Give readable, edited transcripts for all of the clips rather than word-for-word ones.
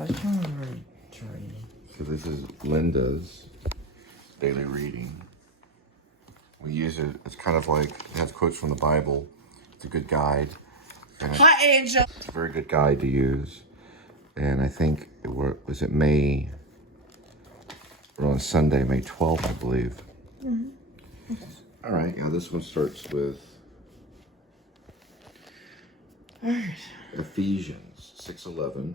I was trying to read. So this is Linda's daily reading. We use it, it's kind of like, it has quotes from the Bible. It's a good guide. And Hi, Angel. it's a very good guide to use. And I think was it May, or on Sunday, May 12th, I believe. Mm-hmm. All right, yeah, this one starts with Ephesians 6:11.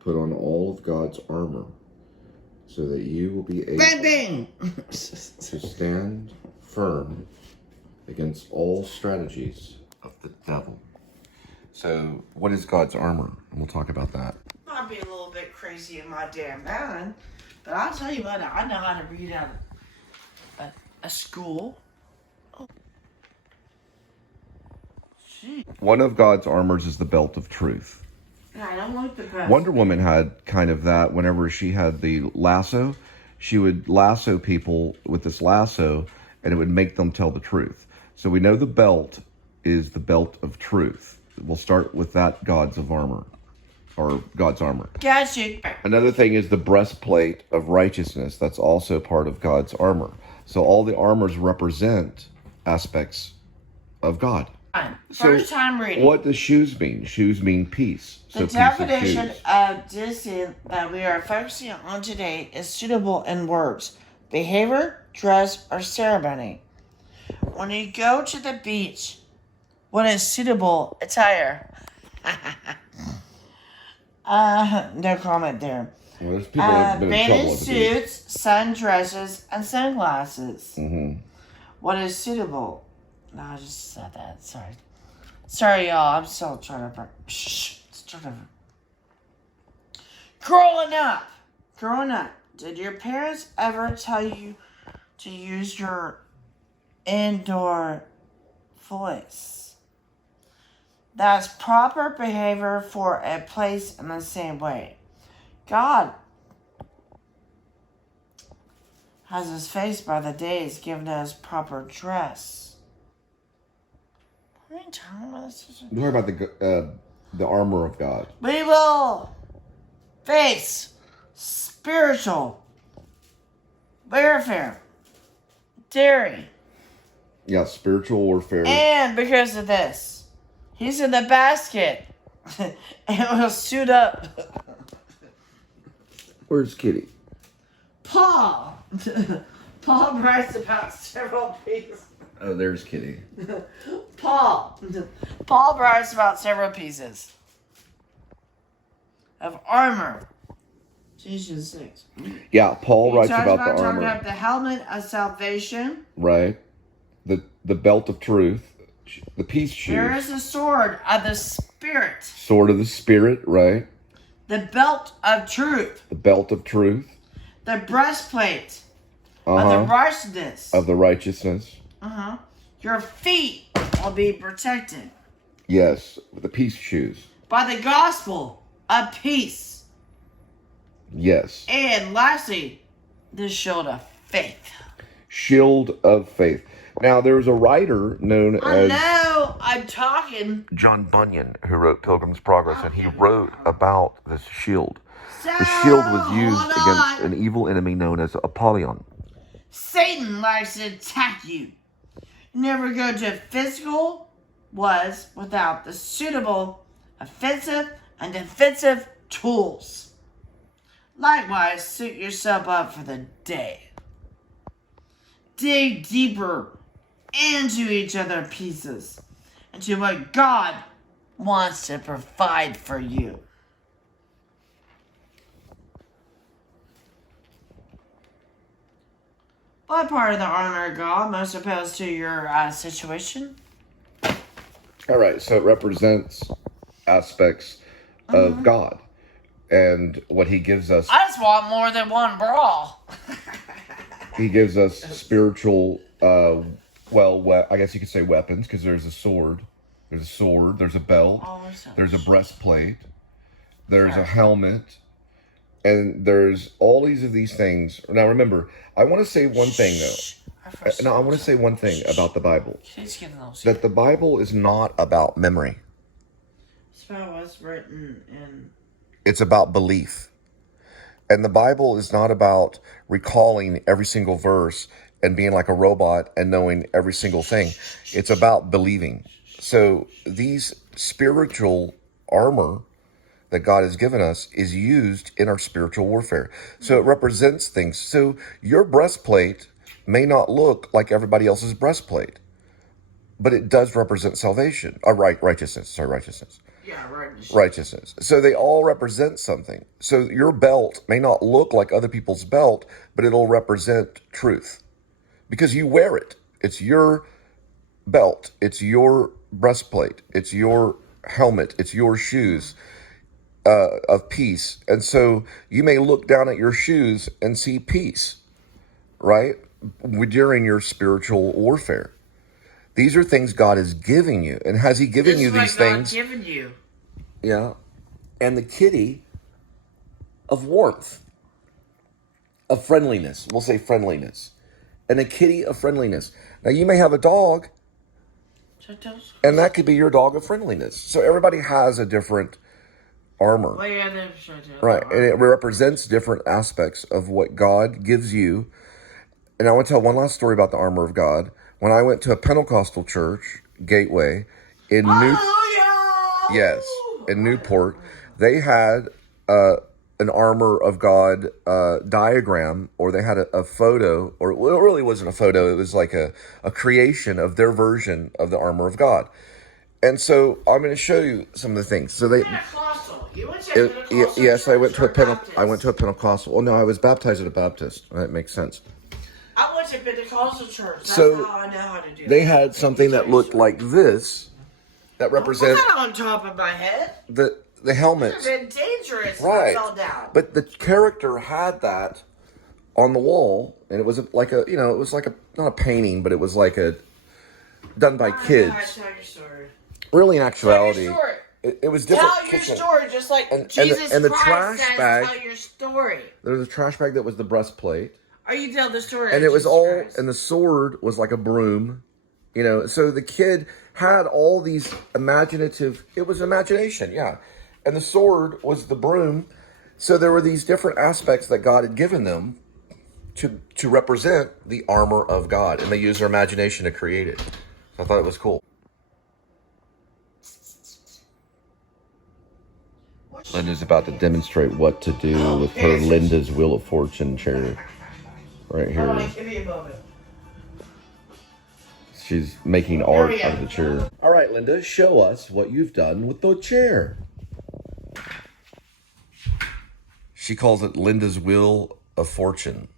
Put on all of God's armor so that you will be able to stand firm against all strategies of the devil. So, what is God's armor? And we'll talk about that. Might be a little bit crazy in my damn mind, but I'll tell you what, I know how to read out of a school. Oh. Gee. One of God's armors is the belt of truth. I don't like the best. Wonder Woman had kind of that whenever she had the lasso. She would lasso people with this lasso, and it would make them tell the truth. So we know the belt is the belt of truth. We'll start with that God's armor. Gotcha. Another thing is the breastplate of righteousness. That's also part of God's armor. So all the armors represent aspects of God. First time reading. What does shoes mean? Shoes mean peace. The definition of discipline that we are focusing on today is suitable in words, behavior, dress, or ceremony. When you go to the beach, what is suitable attire? No comment there. Well, there's people that have been in trouble bathing suits, sundresses, and sunglasses. Mm-hmm. What is suitable? No, I just said that. Sorry, y'all. I'm still trying to... Growing up, did your parents ever tell you to use your indoor voice? That's proper behavior for a place in the same way. God has his face by the days given us proper dress. What are you talking about? We're talking about the armor of God. We will face spiritual warfare, dairy. Yeah, spiritual warfare. And because of this, he's in the basket and will suit up. Where's Kitty? Paul writes about several pieces. Oh, there's Kitty. Paul writes about several pieces of armor. Ephesians 6. Yeah, Paul writes about the armor. Talking about the helmet of salvation. Right. The belt of truth. The peace shoes. There is the sword of the Spirit. Sword of the Spirit, right. The belt of truth. The belt of truth. The breastplate of the righteousness. Of the righteousness. Your feet will be protected. Yes, the peace shoes. By the gospel of peace. Yes. And lastly, the shield of faith. Shield of faith. Now, there's a writer known as... I know, I'm talking. John Bunyan, who wrote Pilgrim's Progress, and he wrote about this shield. So, the shield was used against an evil enemy known as Apollyon. Satan likes to attack you. Never go to physical was without the suitable offensive and defensive tools. Likewise, suit yourself up for the day. Dig deeper into each other's pieces, into what God wants to provide for you. What part of the armor of God most opposed to your situation? All right, so it represents aspects of God and what he gives us. I just want more than one bra. He gives us spiritual, I guess you could say weapons, because there's a sword. There's a belt, there's a breastplate, there's a helmet, and there's all these things. Now remember, I want to say one thing though. No, I want to say one thing about the Bible. That the Bible is not about memory. It's about what's written in It's about belief. And the Bible is not about recalling every single verse and being like a robot and knowing every single thing. It's about believing. So these spiritual armor that God has given us is used in our spiritual warfare. So it represents things. So your breastplate may not look like everybody else's breastplate, but it does represent salvation. Righteousness. Yeah, Righteousness. So they all represent something. So your belt may not look like other people's belt, but it'll represent truth because you wear it. It's your belt. It's your breastplate. It's your helmet. It's your shoes of peace. And so you may look down at your shoes and see peace, right? During your spiritual warfare. These are things God is giving you. And has he given you these things? Given you. Yeah. And the kitty of warmth, of friendliness. We'll say friendliness. And a kitty of friendliness. Now you may have a dog, and that could be your dog of friendliness. So everybody has a different armor. Well, yeah, right. And it represents different aspects of what God gives you. And I want to tell one last story about the armor of God. When I went to a Pentecostal church, Gateway, in Newport, they had an armor of God diagram, or they had a photo, or it really wasn't a photo. It was like a creation of their version of the armor of God. And so I'm going to show you some of the things. So they, Pentecostal. You went to a Pentecostal yes, I went to a Baptist? I went to a Pentecostal. Oh no, I was baptized at a Baptist. That makes sense. I went to Pentecostal church. That's So how I know how to do it. They had something that looked like this, that represents Put that on top of my head. the helmet. It would have been dangerous Right. if I fell down. But the character had that on the wall, and it was like a, it was like a, not a painting, but it was like a, done by kids. Tell your story. Really, in actuality, Tell your story. It was different. Tell your story, just like And Jesus the Christ trash says, bag- tell your story. There was a trash bag that was the breastplate, Or you tell the story. and of it was Jesus all, Christ. and the sword was like a broom, So the kid had all these imaginative. It was imagination, yeah. And the sword was the broom. So there were these different aspects that God had given them to represent the armor of God, and they used their imagination to create it. So I thought it was cool. Linda's about to demonstrate what to do with her Linda's Wheel of Fortune chair right here. Give me a moment. She's making art out of the chair. All right, Linda, show us what you've done with the chair. She calls it Linda's Wheel of Fortune.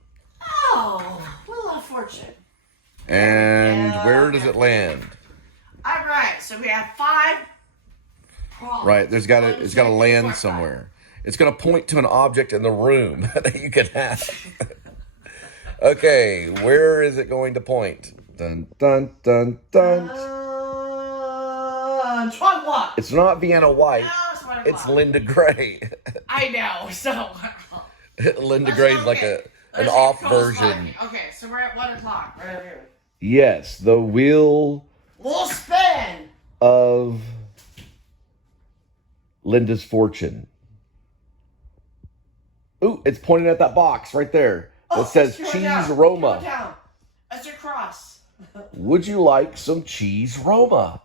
Oh, Wheel of Fortune. And where does it land? All right, so we have 5 problems. Right, it's got to land somewhere. It's going to point to an object in the room that you can have. Okay, where is it going to point? Dun, dun, dun, dun. 12 o'clock. It's not Vienna White. No, it's 1 o'clock. It's Linda Gray. I know, so... Linda Gray's like an off version. Okay, so we're at 1 o'clock, right over here. Yes, the wheel We'll spin. of Linda's fortune. Ooh, it's pointing at that box right there. That says it's cheese going down. Roma. It's going down. It's a cross. Would you like some cheese Roma?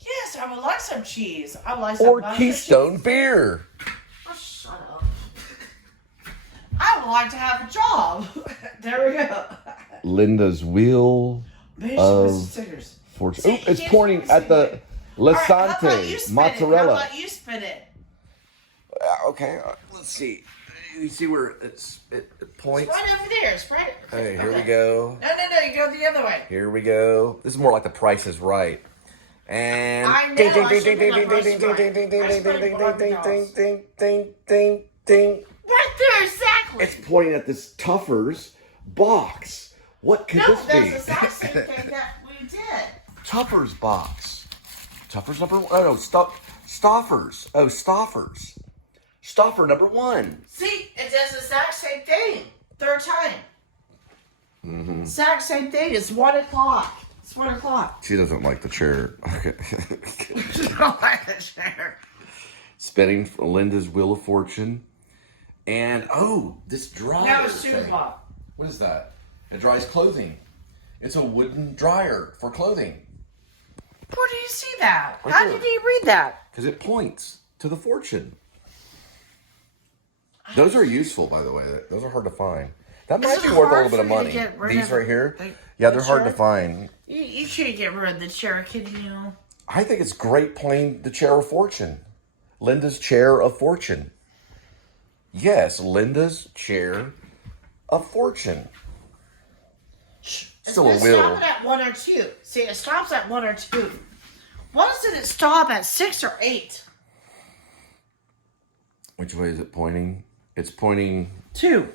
Yes, I would like some cheese. I would like some Or butter Keystone cheese. beer? Oh, shut up. I would like to have a job. There we go. Linda's wheel Maybe she of puts stickers. fortune. See, Ooh, it's here's pointing what's at the All right, how about you Lasante spin mozzarella. It? How about you spin it? Okay, let's see. You see where it points? It's right over there. It's right. Hey, here we go. No, you go the other way. Here we go. This is more like The Price is Right. And I know, ding ding I ding should ding put ding that ding Price ding is ding Right. ding ding I ding spent ding ding $100. ding ding ding ding. Right there, exactly. It's pointing at this Tuffer's box. What could No, this that's be? the exact same thing that we did. Tuffer's box. Tuffer's number one. Oh no, Stoffers. Oh, Stoffers. Stoffer number 1. See, it does the exact same thing. Third time. Exact same thing. It's 1 o'clock. It's 1 o'clock. She doesn't like the chair. Okay. I don't like the chair. spinning Linda's Wheel of Fortune. And, oh, this dryer That was super thing. hot. What is that? It dries clothing. It's a wooden dryer for clothing. Where do you see that? Right How there. did you read that? Because it points to the fortune. Those are useful, by the way. Those are hard to find. That might be worth a little bit of money. These right here, yeah, they're hard to find. You should get rid of the chair, kid, you know. I think it's great playing the Chair of Fortune. Linda's Chair of Fortune. Yes, Linda's Chair of Fortune. Still a wheel. Stop it at 1 or 2. See, it stops at 1 or 2. Why doesn't it stop at 6 or 8? Which way is it pointing? It's pointing... 2.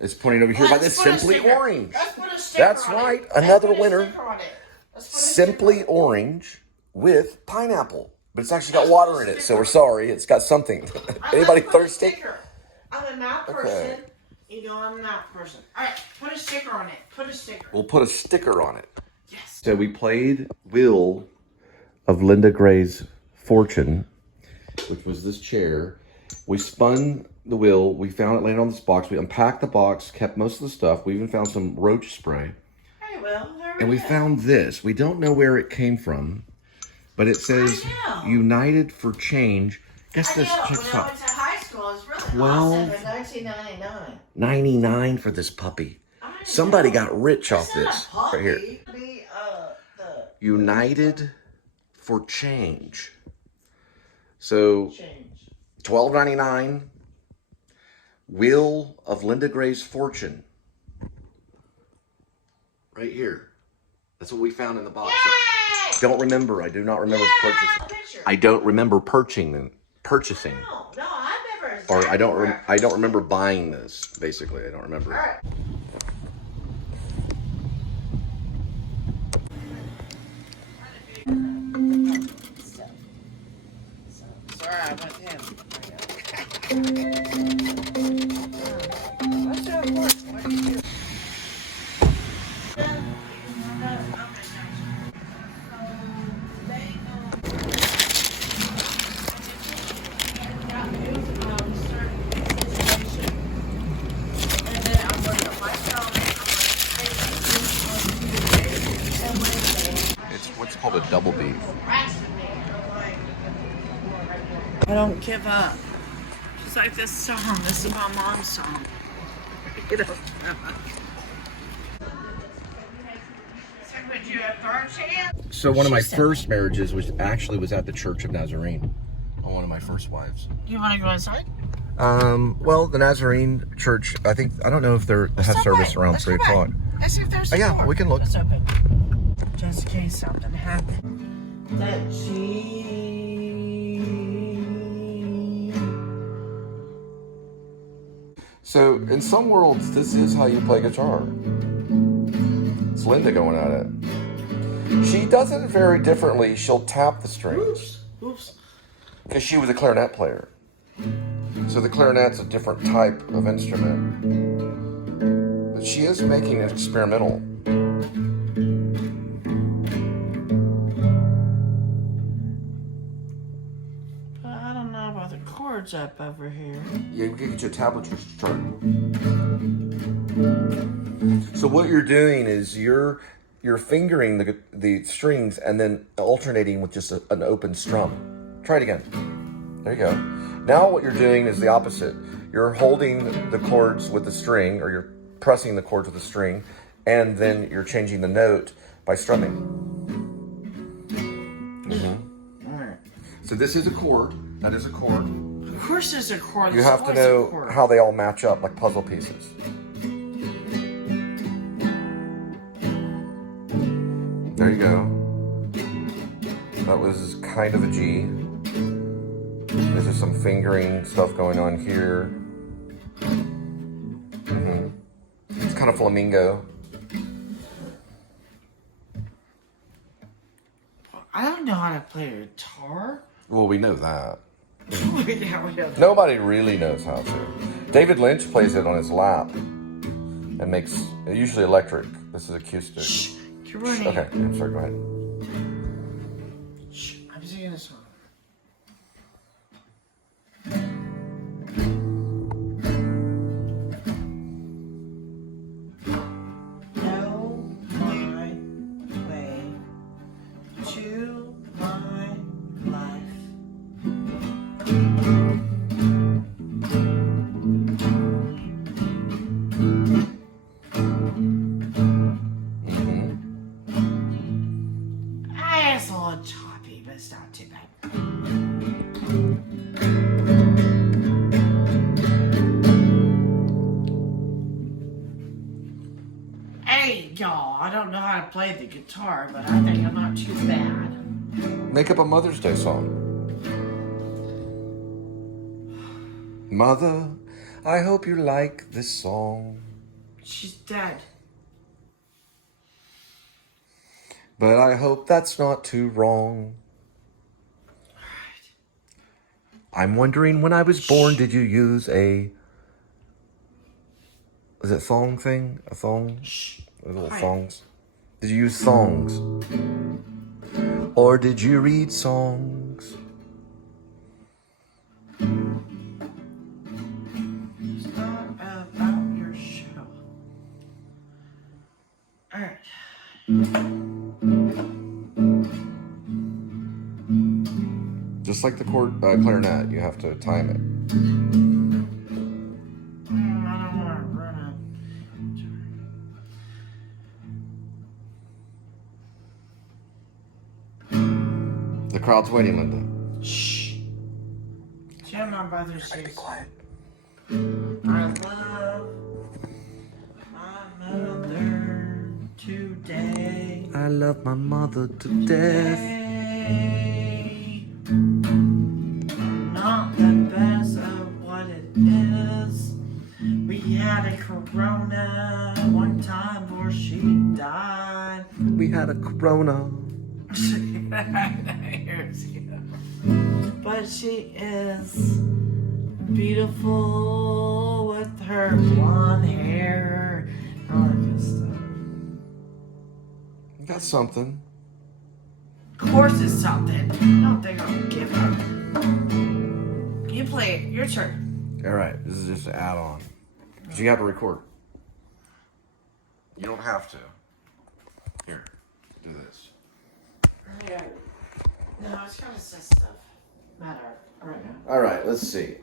It's pointing over here by this Simply Orange. Let's put a sticker That's on right, it. another winner. Simply Simply Orange with pineapple. But it's actually got water in it, so we're sorry. It's got something. Anybody thirsty? I'm a math person. You know I'm a math person. All right, put a sticker on it. Put a sticker. We'll put a sticker on it. Yes. So we played Wheel of Linda Gray's Fortune, which was this chair. We spun the wheel. We found it laying on this box. We unpacked the box, kept most of the stuff. We even found some roach spray. Hey, well, there And we found this. We don't know where it came from, but it says United for Change. Guess this. Check this When I out. went to high school, it was really 12. awesome in 1999. 99 for this puppy. Somebody got rich off this. Right here. United for Change. So $12.99. Wheel of Linda Gray's Fortune. Right here. That's what we found in the box. Don't remember. I do not remember purchasing. I don't remember purchasing. No, I never. Or I don't remember buying this. Basically, I don't remember. All right. Sorry, I went in. What's so important? What do you do? It's what's called a double beef. I don't give up. Just like this song. This is my mom's song. You know. So would you have third chance? So one of my first marriages was at the Church of Nazarene. On one of my first wives. You want to go inside? Well, the Nazarene Church, I don't know if they have service around 3 o'clock. Let's see if there's Yeah, we can look. Let's open. Just in case something happened. That So, in some worlds, this is how you play guitar. It's Linda going at it. She does it very differently. She'll tap the strings. Oops. Because she was a clarinet player. So the clarinet's a different type of instrument. But she is making it experimental. I don't know about the chords up over here. Yeah, you can get your tablature chart. So what you're doing is you're fingering the strings and then alternating with just an open strum. Try it again. There you go. Now what you're doing is the opposite. You're holding the chords with the string, or you're pressing the chords with the string, and then you're changing the note by strumming. All right. So this is a chord. That is a chord. Of course there's a chord. You have to know how they all match up, like puzzle pieces. There you go. That was kind of a G. This is some fingering stuff going on here. It's kind of flamingo. I don't know how to play a guitar. Well, we know that. Yeah, we know. Nobody really knows how to. David Lynch plays it on his lap and makes it usually electric. This is acoustic. Shh, you're running. Okay, I'm sorry, go ahead. Shh, I'm singing a song. Hey, y'all, I don't know how to play the guitar, but I think I'm not too bad. Make up a Mother's Day song. Mother, I hope you like this song. She's dead. But I hope that's not too wrong. I'm wondering, when I was born, did you use a... Is it thong thing? A thong? Shh. Little thongs? Did you use thongs? Or did you read songs? It's not about your show. Alright. Just like the clarinet, you have to time it. I don't want to run The crowd's waiting, Linda. it. Shh. Tell my brother Be quiet. I love my mother today. I love my mother to death. Not the best of what it is. We had a corona one time before she died. We had a corona. But she is beautiful with her blonde hair and all that good stuff. Got something. Of course it's something. Don't think I'll give up. You play it. Your turn. All right, this is just an add-on. But you have to record. You don't have to. Here, do this. Yeah. No, it's kind of says stuff. Matter right now. All right, let's see.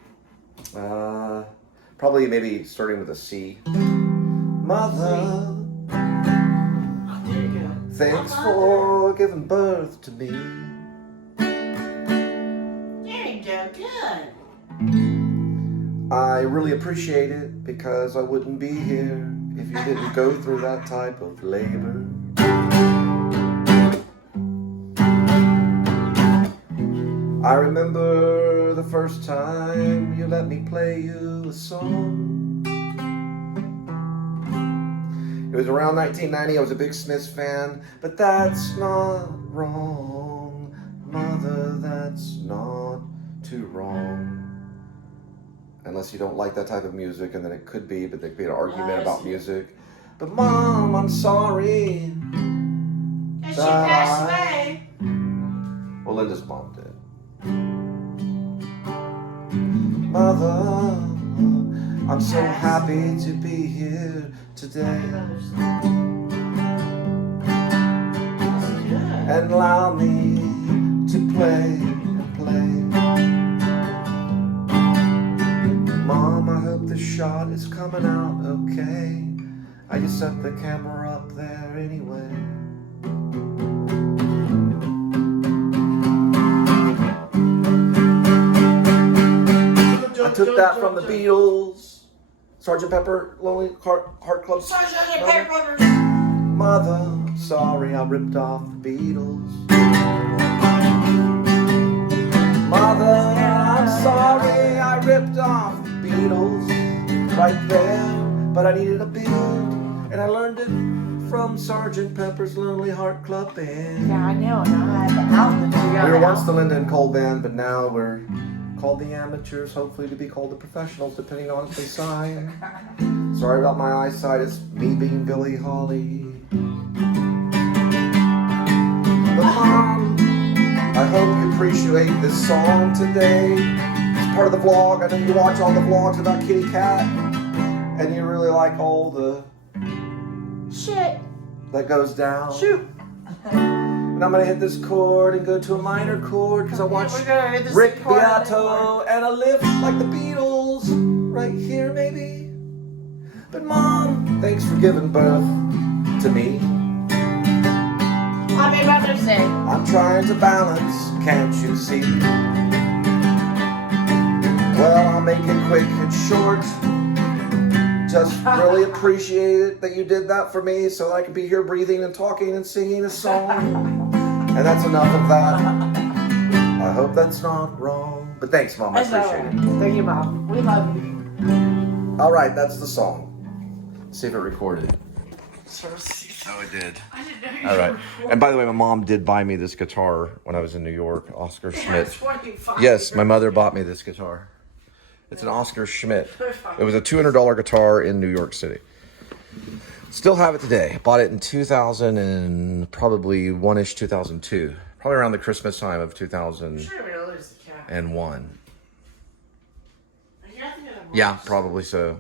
Probably maybe starting with a C. Mother, Oh, there you go. thanks for giving birth to me. There you go. Good. I really appreciate it because I wouldn't be here if you didn't go through that type of labor. I remember the first time you let me play you a song. It was around 1990. I was a big Smiths fan, but that's not wrong. Mother, that's not too wrong. Unless you don't like that type of music, and then it could be, but there could be an argument about music. But Mom, I'm sorry. And she passed away. Well, Linda's mom did. Mother, I'm so happy to be here today. And allow me to play and play. Mom, I hope the shot is coming out okay. I just set the camera up there anyway. I took that from the Beatles. Sgt. Pepper, Lonely Heart Club. Sgt. Pepper. Mother, sorry I ripped off the Beatles. Mother, I'm sorry I ripped off the Beatles right there. But I needed a beat, and I learned it from Sgt. Pepper's Lonely Heart Club Band. Yeah, I know, and I had the album. We were once the Linda and Cole Band, but now we're called the amateurs, hopefully to be called the professionals, depending on if they sign. Sorry about my eyesight, it's me being Billy Holly. But Mom, I hope you appreciate this song today. It's part of the vlog. I know you watch all the vlogs about Kitty Cat, and you really like all the shit that goes down. Shoot. And I'm gonna hit this chord and go to a minor chord because I watch Rick Beato and I live like the Beatles right here maybe. But Mom, thanks for giving birth to me. Happy Mother's Day. I'm trying to balance, can't you see? make it quick and short. Just really appreciate it that you did that for me so that I could be here breathing and talking and singing a song. And that's enough of that. I hope that's not wrong. But thanks, Mom. I appreciate it. Thank you, Mom. We love you. All right, that's the song. Let's see if it recorded. Oh, it did. I didn't know you All right. And by the way, my mom did buy me this guitar when I was in New York. Oscar Schmidt. 25. Yes, my mother bought me this guitar. It's an Oscar Schmidt. It was a $200 guitar in New York City. Still have it today. Bought it in 2000 and probably 2002. Probably around the Christmas time of 2001. Yeah, probably so.